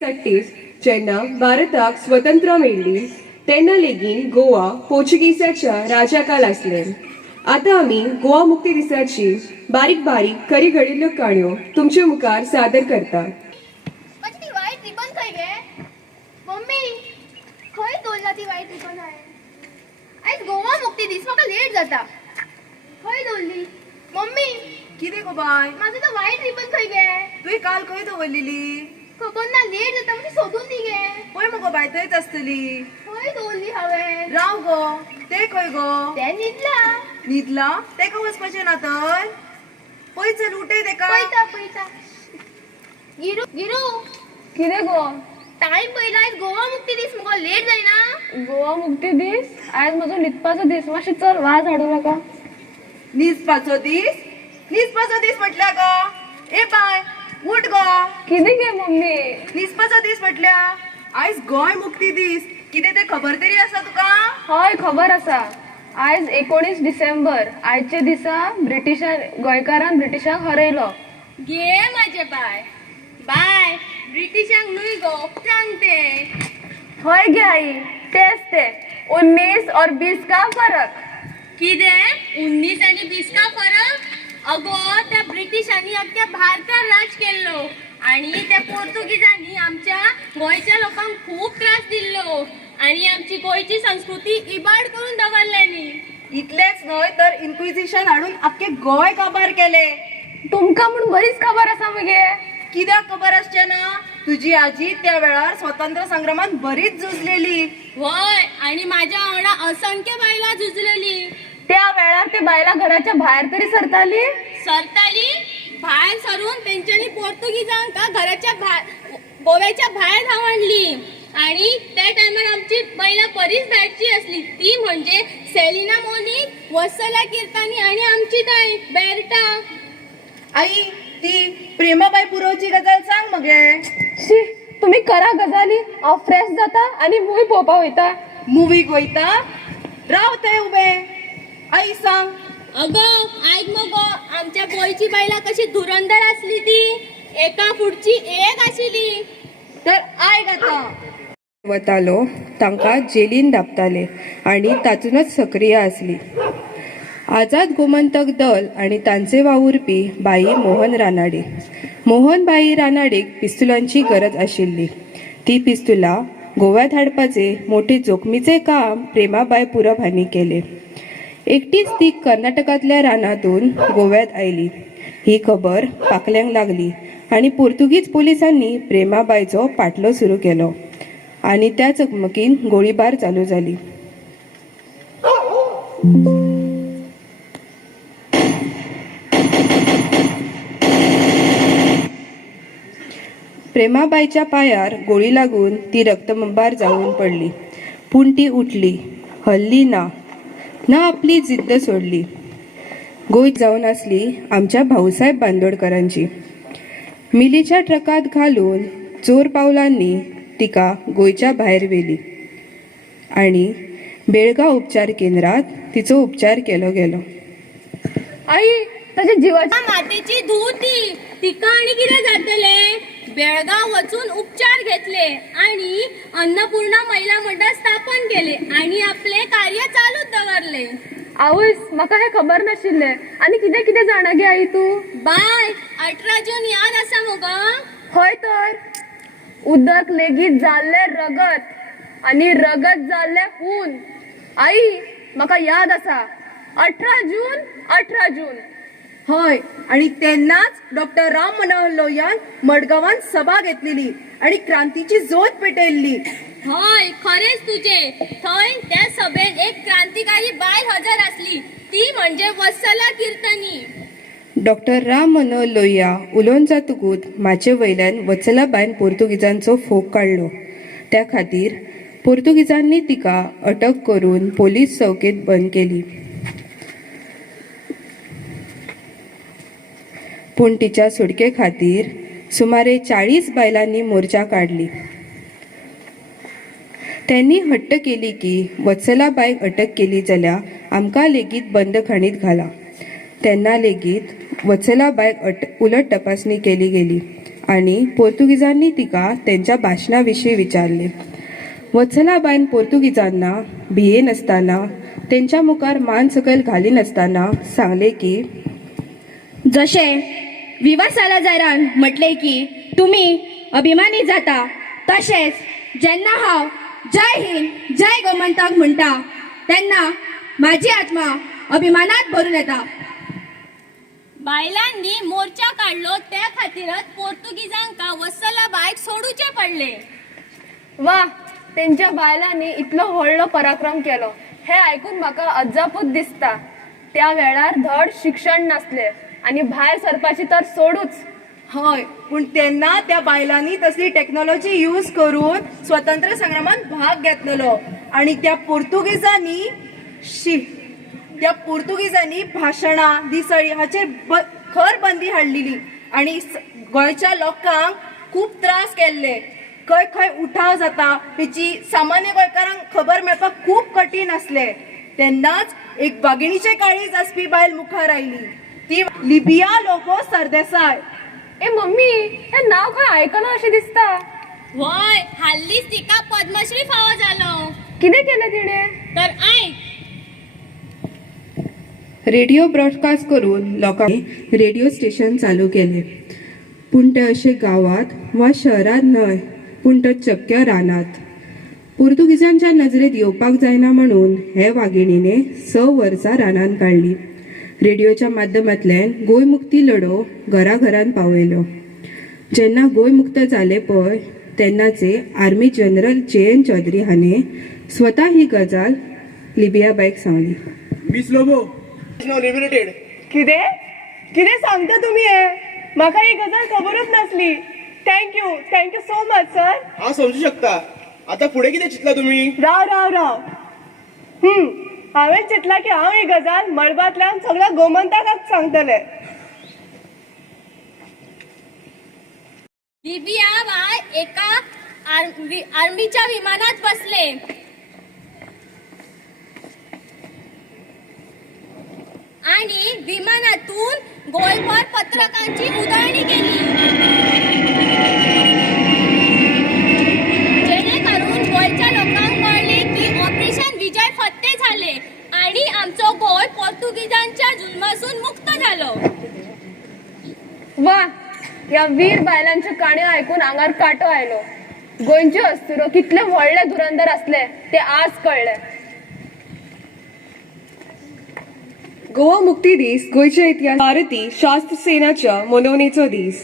1937 जेन्ना भारताक स्वतंत्र मेळ्ळी तेन्ना लेगीत गोवा पोर्चुगीसाच्या राजाकाल आसले. आता आमी गोवा मुक्ती दिसाची बारीक बारीक खरी घडिल्ल्यो काणयो तुमचे मुखार सादर करता. माझी ती वाईट रिबन खंय गे? मम्मी, खंय दवरला ती वाईट रिबन हांवें? आयज गोवा मुक्ती दीस म्हाका लेट जाता. खंय दवरली? मम्मी, कितें गो बाय? माझी तो वाईट रिबन खंय गे? तुवें काल खंय दवरलेली? खबर ना, लेट जाता म्हणून सोदून दी गे. पळय मगो बाय, थंयच आसतली. खंय दवरली हांवें? राव गो, ते खंय गो? तें न्हिदला. न्हिदला? तेका वचपाचें ना तर? पळय चल, उठय तेका. पळयता. गिरू, कितें गो? टायम पळयला, आयज गोवा मुक्ती दीस मुगो लेट जायना? गोवा मुक्ती दीस? आयज म्हजो न्हिदपाचो दीस. मातशी चल, वाज हाडू नाका. न्हिदपाचो दीस? न्हिदपाचो दीस म्हटल्या गो? ए बाय, उठ गो. कितें गे मम्मी? न्हिदपाचो दीस म्हटल्या? आयज गोंय मुक्ती दीस. कितें तें खबर तरी आसा तुका? हय, खबर आसा. आयज 19 डिसेंबर. आयचे दिसा गोंयकारान ब्रिटिशांक हरयलो. घे माझे बाय ब्रिटिशांक न्हय गो, सांगते. हय गे आई, तेच ते. 19 और 20 का फरक. कितें? 19 आणि 20 का फरक? अगो, त्या ब्रिटिशांनी अख्ख्या भारतात राज केल्लो आणि त्या पोर्तुगीजांनी आमच्या गोंयच्या लोकांक खूप त्रास दिल्लो आणि आमची गोंयची संस्कृती इबाड करून दवरल्यानी. इतलेंच न्हय तर इन्क्विजिशन हाडून आख्खे गोंय काबार केले. तुमकां म्हूण बरीच खबर आसा मगे. कित्याक खबर आसचें ना? तुजी आजी त्या वेळार स्वातंत्र्य संग्रामात बरीच झुजलेली. होय, आणि माझ्या वांगडा असंख्य बायलां झुजलेली. त्या वेळार ते बायलां घराच्या भायर तरी सरताली. बाहेर सरून त्यांच्यानी पोर्तुगीजांका घराच्या गोव्याच्या बाहेर धावणली. आणि त्या टायमार आमची महिला बरीच धाडची असली. ती म्हणजे सेलिना मोनिक, वत्सला किर्तानी आणि आमची ताई बेर्टा. आई, ती प्रेमाबाई पुरवची गजाल सांग मगे. शी, तुम्ही करा गजाली. हांव फ्रेश जाता आणि मूवी पळोवपाक वयता. मुवीक वयता? राव थंय उबे. आई सांग. अगो, ऐक मगो, आमच्या गोयची बायला कशी धुरंधर असली ती. एका फुडची एक आशिली. तर आयक आता. वतालो तांकां जेलीन धापताले आणि तातूनच सक्रिय आसली. आझाद गोमंतक दल आणि तांचे वावुरपी बाई मोहन रानाडे. मोहन बाई रानाडेक पिस्तुलांची गरज आशिल्ली. ती पिस्तुलां गोव्यात हाडपाचे मोठे जोखमीचे काम प्रेमाबाई पुरब हांणी केले. एकटीच ती कर्नाटकातल्या रानातून गोव्यात आयली. ही खबर पाकल्यांक लागली आणि पोर्तुगीज पोलिसांनी प्रेमाबाईचो पाटलो सुरू केलो आणि त्या चकमकीन गोळीबार चालू जाली. प्रेमाबाईच्या पायार गोळी लागून ती रक्तमंबार जाऊन पडली. पूण ती उठली, हल्ली ना आपली जिद्द सोडली. गोंय जावन आसली आमच्या भाऊसाहेब बांदोडकरांची. मिलीच्या ट्रकात घालून चोर पावलांनी तिका गोंयच्या भायर व्हेली आणि बेळगाव उपचार केंद्रात तिचो उपचार केलो गेलो. आई, ताच्या जिवाची मातेची धूव ती. तिका आणि कितें जातले? बेळगाव वचून उपचार घेतले आणि अन्नपूर्णा महिला मंडळ स्थापन केले आणि आपले कार्य चालूच दवरले. आवयस, म्हाका हे खबर नाशिल्ले. आणि कितें कितें जाणा गे आई तू? बाय, 18 जून याद आसा मगो? हय तर. उदक लेगीत जाल्ले रगत आणि रगत जाल्ले खून. आई, म्हाका याद आसा. 18 जून. हय, आणि तेन्नाच डॉक्टर राम मनोहर लोहियान मडगांवान सभा घेतलेली आणि क्रांतीची जोत पेटयल्ली. हय, खरेच तुझे. थंय त्या सभेत एक क्रांतिकारी बायल हजर असली. ती म्हणजे वत्सला किर्तनी. डॉक्टर राम मनोहर लोहिया उलोवन जातकूच माचे वयल्यान वत्सलाबाईन पोर्तुगीजांचो फोग काडलो. त्या खातीर पोर्तुगीजांनी तिका अटक करून पोलीस चौकीत बंद केली. पूण तिच्या सुटके खातीर सुमारे 40 बायलांनी मोर्चा काढली. त्यांनी हट्ट केली की वत्सलाबाईक अटक केली जाल्यार आमकां लेगीत बंदखणीत घाला. तेन्ना लेगीत वत्सलाबाईक उलट तपासणी केली गेली आणि पोर्तुगीजांनी तिका त्यांच्या भाशणाविषयी विचारले. वत्सलाबाईन पोर्तुगीजांना भिये नसताना त्यांच्या मुखार मान सकयल घाली नसताना सांगले की जशे विवा सालाजारान म्हटले की तुम्ही अभिमानी जाता, तसेच जेन्ना हांव जय हिंद जय गोमंतक म्हणटा तेन्ना माझी आत्मा अभिमानात भरून येता. बायलांनी मोर्चा काढलो त्या खातीरच पोर्तुगीजांका वत्सलाबाईक सोडूचे पडले. वा, त्यांच्या बायलांनी इतलो व्हडलो पराक्रम केलो हे ऐकून म्हाका अजापूच दिसता. त्या वेळार धड शिक्षण नसले आणि भायर सरपाची तर सोडूच. हय, पण तेन्ना त्या बायलांनी तसली टेक्नॉलॉजी यूज करून स्वतंत्र संग्रामात भाग घेतलेलो आणि त्या पोर्तुगीजांनी भाषणां दिसळी हाचेर खर बंदी हाडलेली आणि गोंयच्या लोकांक खूप त्रास केल्ले. खंय खंय उठाव जाता हेची सामान्य गोंयकारांक खबर मेळपाक खूप कठीण आसले. तेन्नाच एक बागिणीचे काळीज आसपी बायल मुखार आयली, ती लिबिया लोबो सरदेसाय. ए मम्मी, हे नाव खंय आयकलां अशें दिसता. वय, हाल्लीच तिका पद्मश्री फावो जालो. कितें केलें तिणे? तर ऐक, रेडिओ ब्रॉडकास्ट करून लोकांनी रेडिओ स्टेशन चालू केले. पूण ते अशे गावात वा शहरात न्हय, पूण ते चक्क्या रानात. पोर्तुगीजांच्या नजरेत येवपाक जायना म्हणून हे वागिणीने 6 वर्सां रानान काडली. रेडिओच्या माध्यमांतल्यान गोंय मुक्ती लढो घराघरान पावयलो. जेन्ना गोंय मुक्त जाले पळय तेन्नाचे आर्मी जनरल JN चौधरी हाणें स्वता ही गजाल लिबियाबाईक सांगली. Miss Lobo is now liberated. कितें सांगता तुम्ही हे? म्हाका ही गजाल खबरूच नासली. Thank you so much sir. हांव समजू शकता. आता पुढे कितें चिंतला तुम्ही? राव हांवें चिंतला की हांव ही गजाल मळबांतल्यान सगळ्या गोमंतकाक सांगतले. लिबिया बाय एका आर्मीच्या विमानात बसले आणि विमानातून गोंयभर पत्रकारांची उधळणी केली, जेणेकरून गोंयच्या लोकांक कळले की ऑपरेशन विजय फत्ते झाले आणि आमचो गोंय पोर्तुगीजांच्या जुल्मासून मुक्त झालो. वा, या वीर बायलांच्या काणयो ऐकून आंगार काटो आयलो. गोंयच्यो अस्तुरो कितले व्हडले धुरंधर असले ते आज कळले. गोवा मुक्ती दीस गोयच्या इतिहास भारतीय शास्त्र सेनाच्या मनोवणेचो दीस.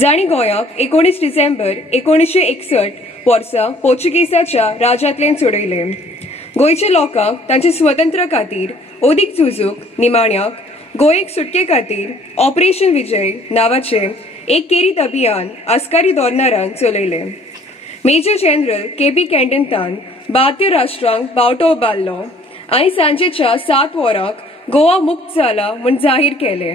जाणी गोंयाक 19 डिसेंबर 1961 वर्सा पोर्चुगीसाच्या राजांतल्यान सोडयले. गोंयच्या लोकांक तांचे स्वतंत्र खातीर ओदीक झुजूक निमाण्याक गोंयक सुटके खातीर ऑपरेशन विजय नांवाचे एक केरीत अभियान आस्कारी धोरणारान चलयले. मेजर जनरल KP कॅन्डनतान भारतीय राष्ट्रांक बावटो उबारलो आनी सांजेच्या 7 वरांक गोवा मुक्त जाला म्हूण जाहीर केले.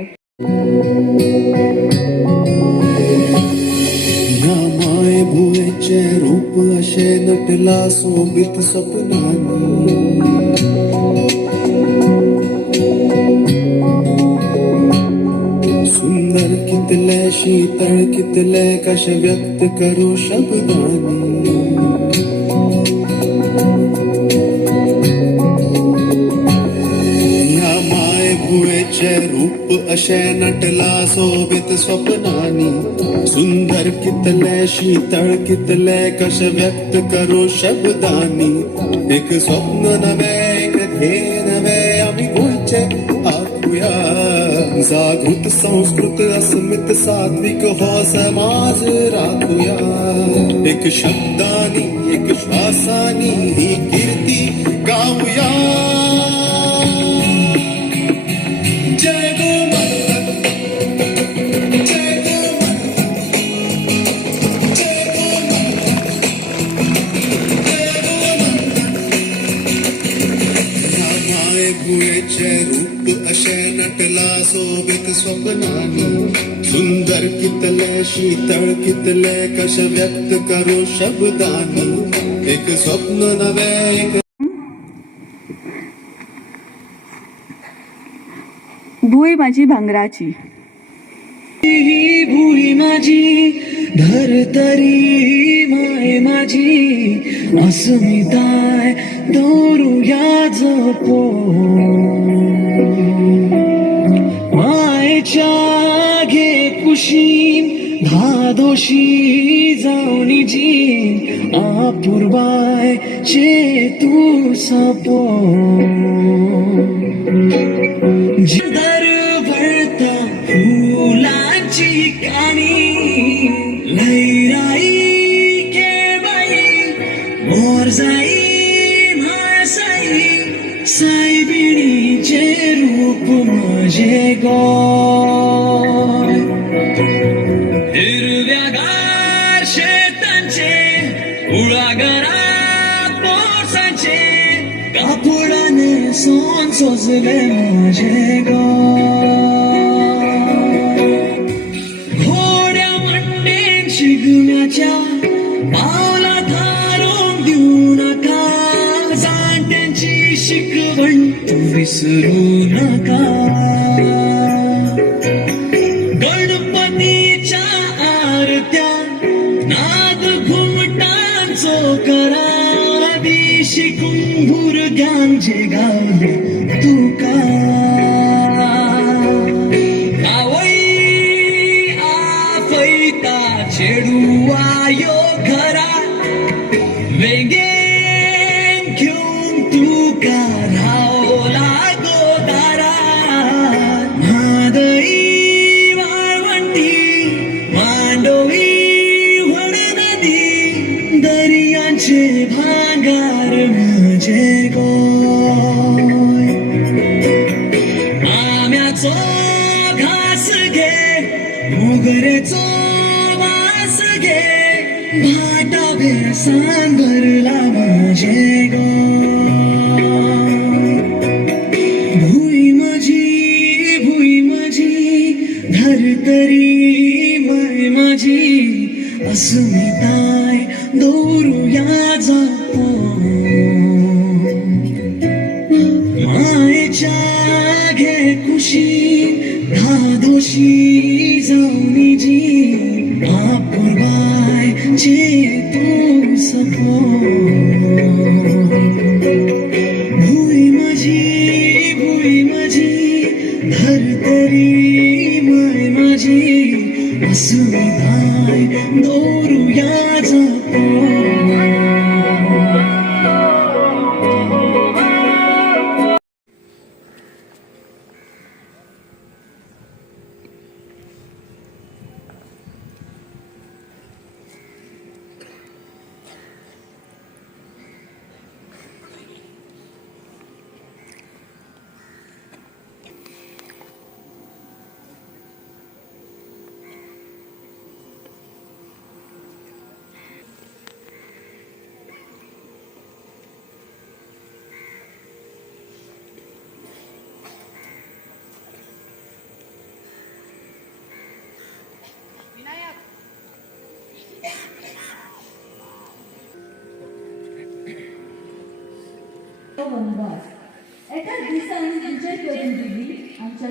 या माय भुवेचे रूप अशे नटला सोबीत सपनांनी. सुंदर कितले शीतळ कितले कशे व्यक्त करू शब्दांनी. या माय भुवेचे रूप अशे नटला सोबीत स्वप्नांनी. सुंदर कितले शीतळ कितले कशे व्यक्त करू शब्दांनी. एक स्वप्न नवे एक ध्येय नवे आम्ही गोंयचे आखुया. जागृत संस्कृत अस्मित सात्विक हो समाज राखूया. एक शब्दानी एक श्वासानी ही कीर्ती गाऊया. जय गोमंतक, जय गोमंतक, जय गोमंतक, जय गोमंतक. या माय भुवेचे रूप अशे नटला सोबीत स्वप्नांनी. सुंदर कितले शीतळ कितले कशे व्यक्त करू शब्दांनी. एक स्वप्न नवे एक भूई माझी भांगराची. ही भुई माझी धरतरी माय माझी अस्मिताय दौरुया जपो मायेच्या घे कुशीन धादोशी जाऊनी जी आपुरबाय चे तू सपो जिंदर भरता फुलांची कानी लैराई केळबाई मोर जाई म्हासाई सायबिणीचे रूप माझे गोय हिरव्यागार शेतांचे उळागरा पोसांचे कापडाने सोन सोजले माझे गाय घोड्या म्हणते शिगम्याच्या पावला धारून देऊ नका जाणत्यांची शिकवण तू विसरू नका गणपतीच्या आरत्या नाद घुमटांचो करा दिशी भुरग्यांचे गावले तुका आवई आपयता चेडूआ यो घरा वेगेन घेऊन तुका रावला गोदारा म्हादई वाळवंटी मांडोवी व्हड नदी दर्यांचे भांगार माझे गोय आम्याचो घास घे मोगरेचो वास घे भाटा भेसांग भरला माझे गोय भुई माझी धरतरी माय माझी अस्मिताय दौरुया जपो मायेच्या घे कुशी धादोशी जाऊनी जी आपुरबाय चे तू सपो भुई माझी धरतरी माय माझी अस्मिताय दौरुया जपो वनवास एका दिसान विजय करून दिली आमच्या